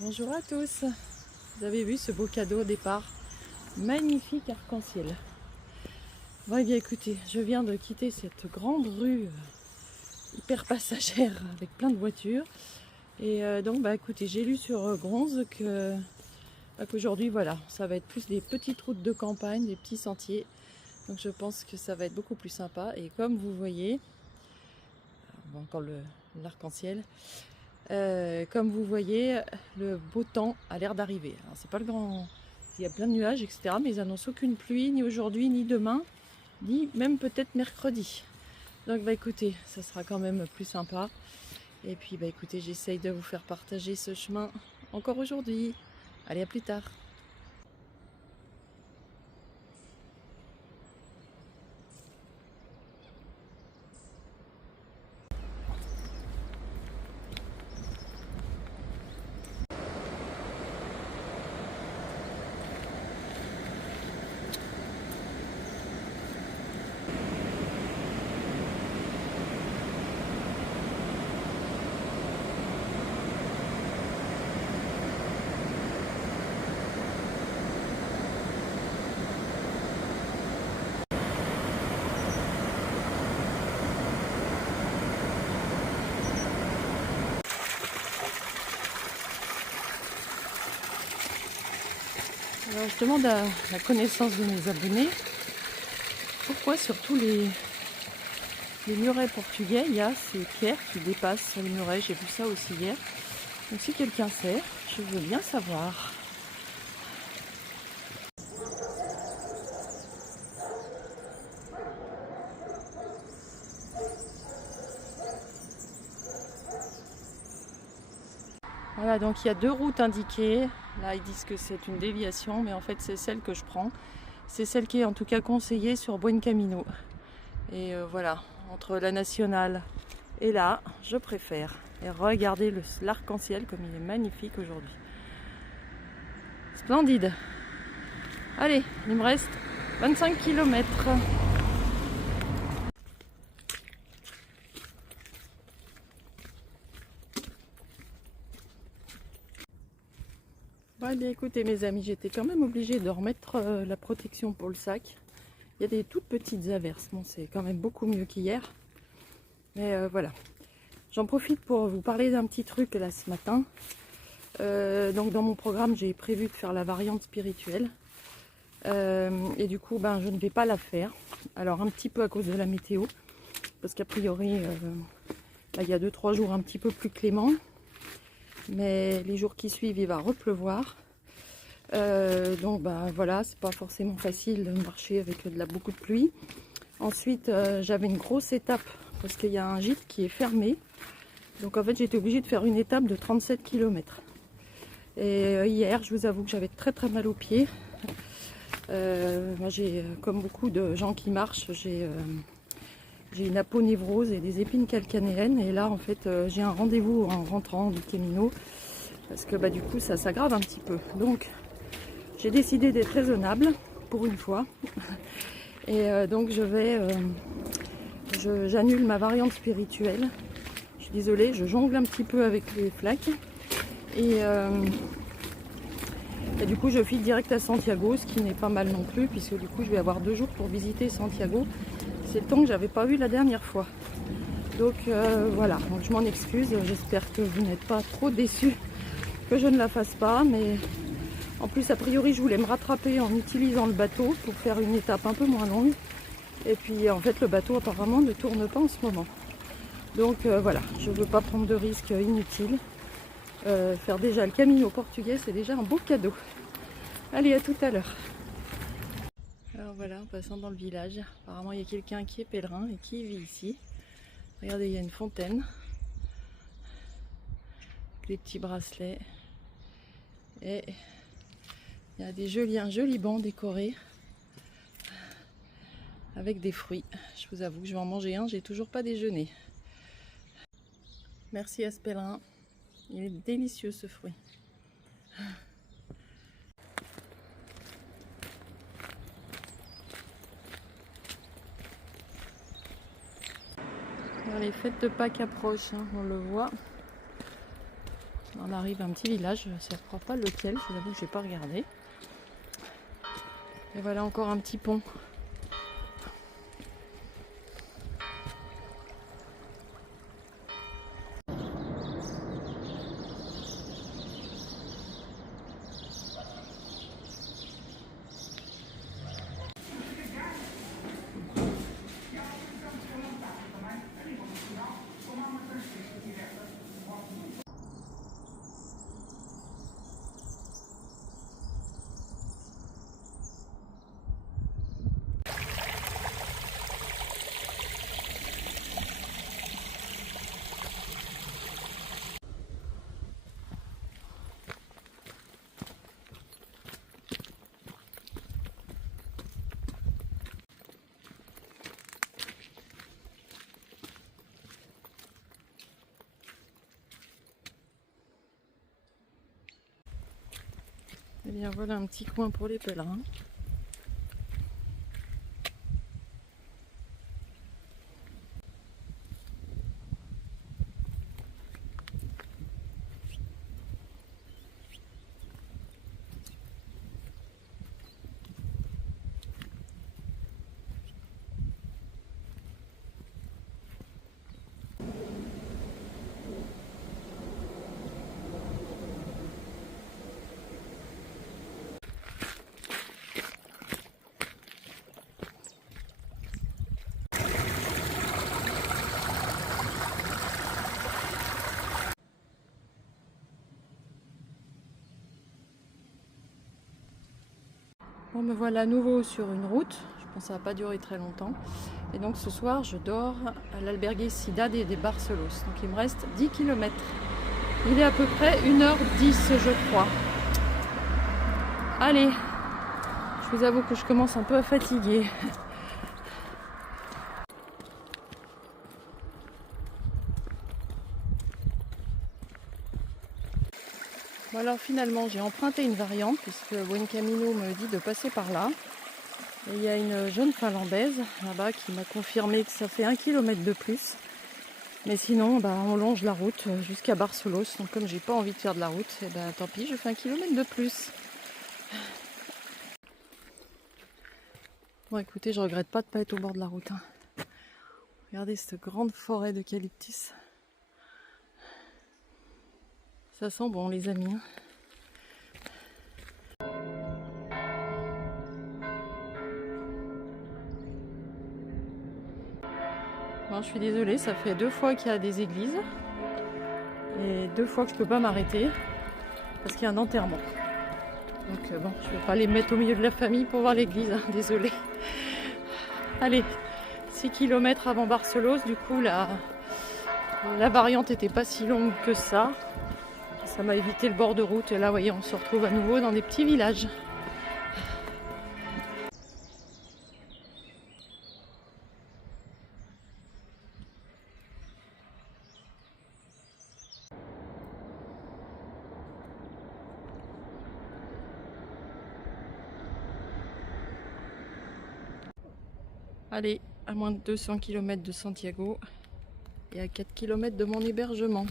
Bonjour à tous. Vous avez vu ce beau cadeau au départ? Magnifique arc-en-ciel. Bon, eh bien écoutez, je viens de quitter cette grande rue hyper passagère avec plein de voitures. Et donc écoutez, j'ai lu sur Bronze que qu'aujourd'hui voilà, ça va être plus des petites routes de campagne, des petits sentiers. Donc je pense que ça va être beaucoup plus sympa. Et comme vous voyez, encore l'arc-en-ciel. Comme vous voyez, le beau temps a l'air d'arriver. Alors c'est pas le grand, il y a plein de nuages, etc. Mais ils annoncent aucune pluie, ni aujourd'hui, ni demain, ni même peut-être mercredi. Donc écoutez, ça sera quand même plus sympa. Et puis écoutez, j'essaye de vous faire partager ce chemin encore aujourd'hui. Allez, à plus tard. Alors je demande à la connaissance de mes abonnés pourquoi surtout les murets portugais, il y a ces pierres qui dépassent les murets. J'ai vu ça aussi hier. Donc si quelqu'un sait, je veux bien savoir. Voilà, donc il y a deux routes indiquées. Là, ils disent que c'est une déviation, mais en fait, c'est celle que je prends. C'est celle qui est en tout cas conseillée sur Buen Camino. Et voilà, entre la nationale et là, je préfère. Et regardez l'arc-en-ciel comme il est magnifique aujourd'hui. Splendide. Allez, il me reste 25 km. Ouais, bien écoutez mes amis, j'étais quand même obligée de remettre la protection pour le sac. Il y a des toutes petites averses, bon c'est quand même beaucoup mieux qu'hier. Mais voilà, j'en profite pour vous parler d'un petit truc là ce matin. Donc dans mon programme j'ai prévu de faire la variante spirituelle. Et du coup je ne vais pas la faire. Alors un petit peu à cause de la météo. Parce qu'a priori il y a 2-3 jours un petit peu plus clément. Mais les jours qui suivent il va repleuvoir. Donc voilà, c'est pas forcément facile de marcher avec beaucoup de pluie. Ensuite j'avais une grosse étape parce qu'il y a un gîte qui est fermé. Donc en fait j'étais obligée de faire une étape de 37 km. Et hier je vous avoue que j'avais très très mal aux pieds. Moi j'ai, comme beaucoup de gens qui marchent, j'ai une aponévrose et des épines calcanéennes. Et là en fait j'ai un rendez-vous en rentrant du Camino. Parce que du coup ça s'aggrave un petit peu. Donc j'ai décidé d'être raisonnable pour une fois. Et donc j'annule ma variante spirituelle. Je suis désolée, je jongle un petit peu avec les flaques. Et du coup je file direct à Santiago, ce qui n'est pas mal non plus, puisque du coup je vais avoir 2 jours pour visiter Santiago. C'est le temps que j'avais pas vu la dernière fois. Donc voilà, donc je m'en excuse, j'espère que vous n'êtes pas trop déçus que je ne la fasse pas, mais en plus a priori je voulais me rattraper en utilisant le bateau pour faire une étape un peu moins longue. Et puis en fait le bateau apparemment ne tourne pas en ce moment. Donc voilà, je ne veux pas prendre de risques inutiles. Faire déjà le Camino portugais, c'est déjà un beau cadeau. Allez, à tout à l'heure. Alors voilà, en passant dans le village, apparemment il y a quelqu'un qui est pèlerin et qui vit ici. Regardez, il y a une fontaine. Avec les petits bracelets. Et il y a un joli banc décoré. Avec des fruits. Je vous avoue que je vais en manger un, j'ai toujours pas déjeuné. Merci à ce pèlerin. Il est délicieux ce fruit. Alors, les fêtes de Pâques approchent, on le voit. On arrive à un petit village, je ne crois pas lequel, je vous avoue que je n'ai pas regardé. Et voilà encore un petit pont. Et bien voilà un petit coin pour les pèlerins. Bon me voilà à nouveau sur une route, je pense que ça va pas durer très longtemps. Et donc ce soir je dors à l'albergue Cidade des Barcelos. Donc il me reste 10 km. Il est à peu près 1h10 je crois. Allez, je vous avoue que je commence un peu à fatiguer. Bon alors finalement j'ai emprunté une variante puisque Buen Camino me dit de passer par là. Et il y a une jeune Finlandaise là-bas qui m'a confirmé que ça fait 1 km de plus. Mais sinon on longe la route jusqu'à Barcelos. Donc comme j'ai pas envie de faire de la route, et tant pis, je fais 1 km de plus. Bon écoutez, je regrette pas de pas être au bord de la route. Regardez cette grande forêt d'eucalyptus. Ça sent bon les amis. Bon, je suis désolée, ça fait 2 fois qu'il y a des églises. Et 2 fois que je peux pas m'arrêter. Parce qu'il y a un enterrement. Donc bon, je vais pas les mettre au milieu de la famille pour voir l'église, désolée. Allez, 6 km avant Barcelos, du coup la variante était pas si longue que ça. Ça m'a évité le bord de route et là, vous voyez, on se retrouve à nouveau dans des petits villages. Allez, à moins de 200 km de Santiago et à 4 km de mon hébergement.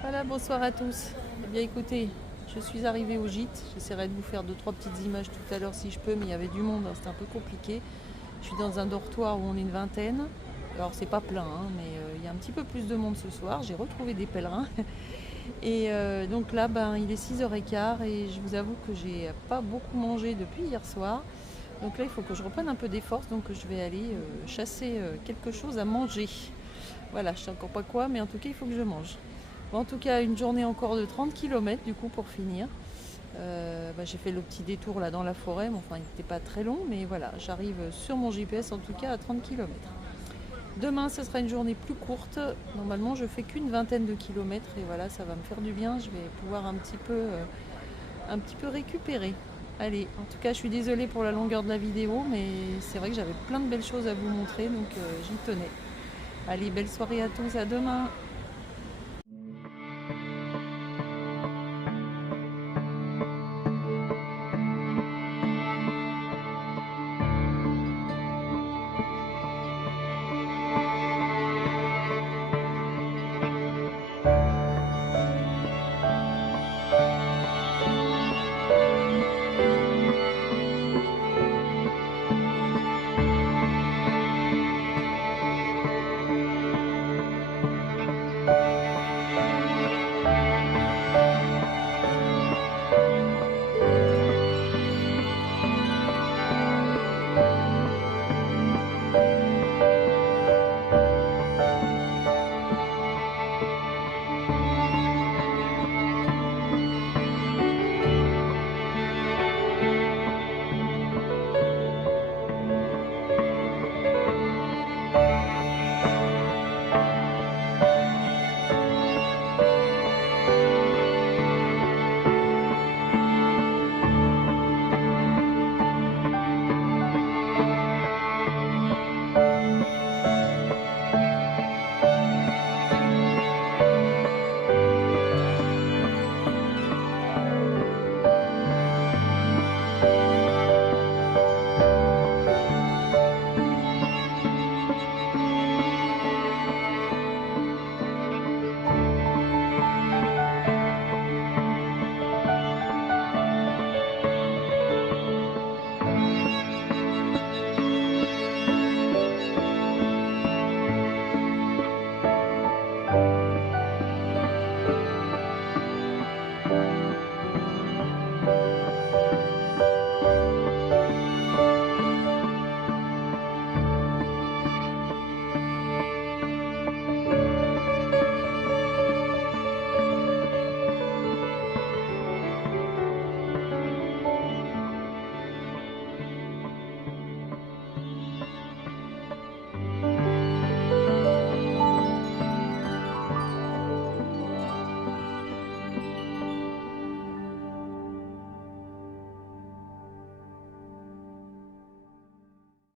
Voilà, bonsoir à tous. Eh bien écoutez, je suis arrivée au gîte. J'essaierai de vous faire 2-3 petites images tout à l'heure si je peux, mais il y avait du monde, c'était un peu compliqué. Je suis dans un dortoir où on est une vingtaine. Alors c'est pas plein, mais il y a un petit peu plus de monde ce soir. J'ai retrouvé des pèlerins. Et donc là, il est 6h15 et je vous avoue que j'ai pas beaucoup mangé depuis hier soir. Donc là, il faut que je reprenne un peu des forces. Donc je vais aller chasser quelque chose à manger. Voilà, je sais encore pas quoi, mais en tout cas, il faut que je mange. Bon, en tout cas, une journée encore de 30 km du coup pour finir. J'ai fait le petit détour là dans la forêt, mais enfin il n'était pas très long, mais voilà, j'arrive sur mon GPS en tout cas à 30 km. Demain, ce sera une journée plus courte. Normalement, je fais qu'une vingtaine de kilomètres et voilà, ça va me faire du bien. Je vais pouvoir un petit peu récupérer. Allez, en tout cas, je suis désolée pour la longueur de la vidéo, mais c'est vrai que j'avais plein de belles choses à vous montrer, donc j'y tenais. Allez, belle soirée à tous, à demain!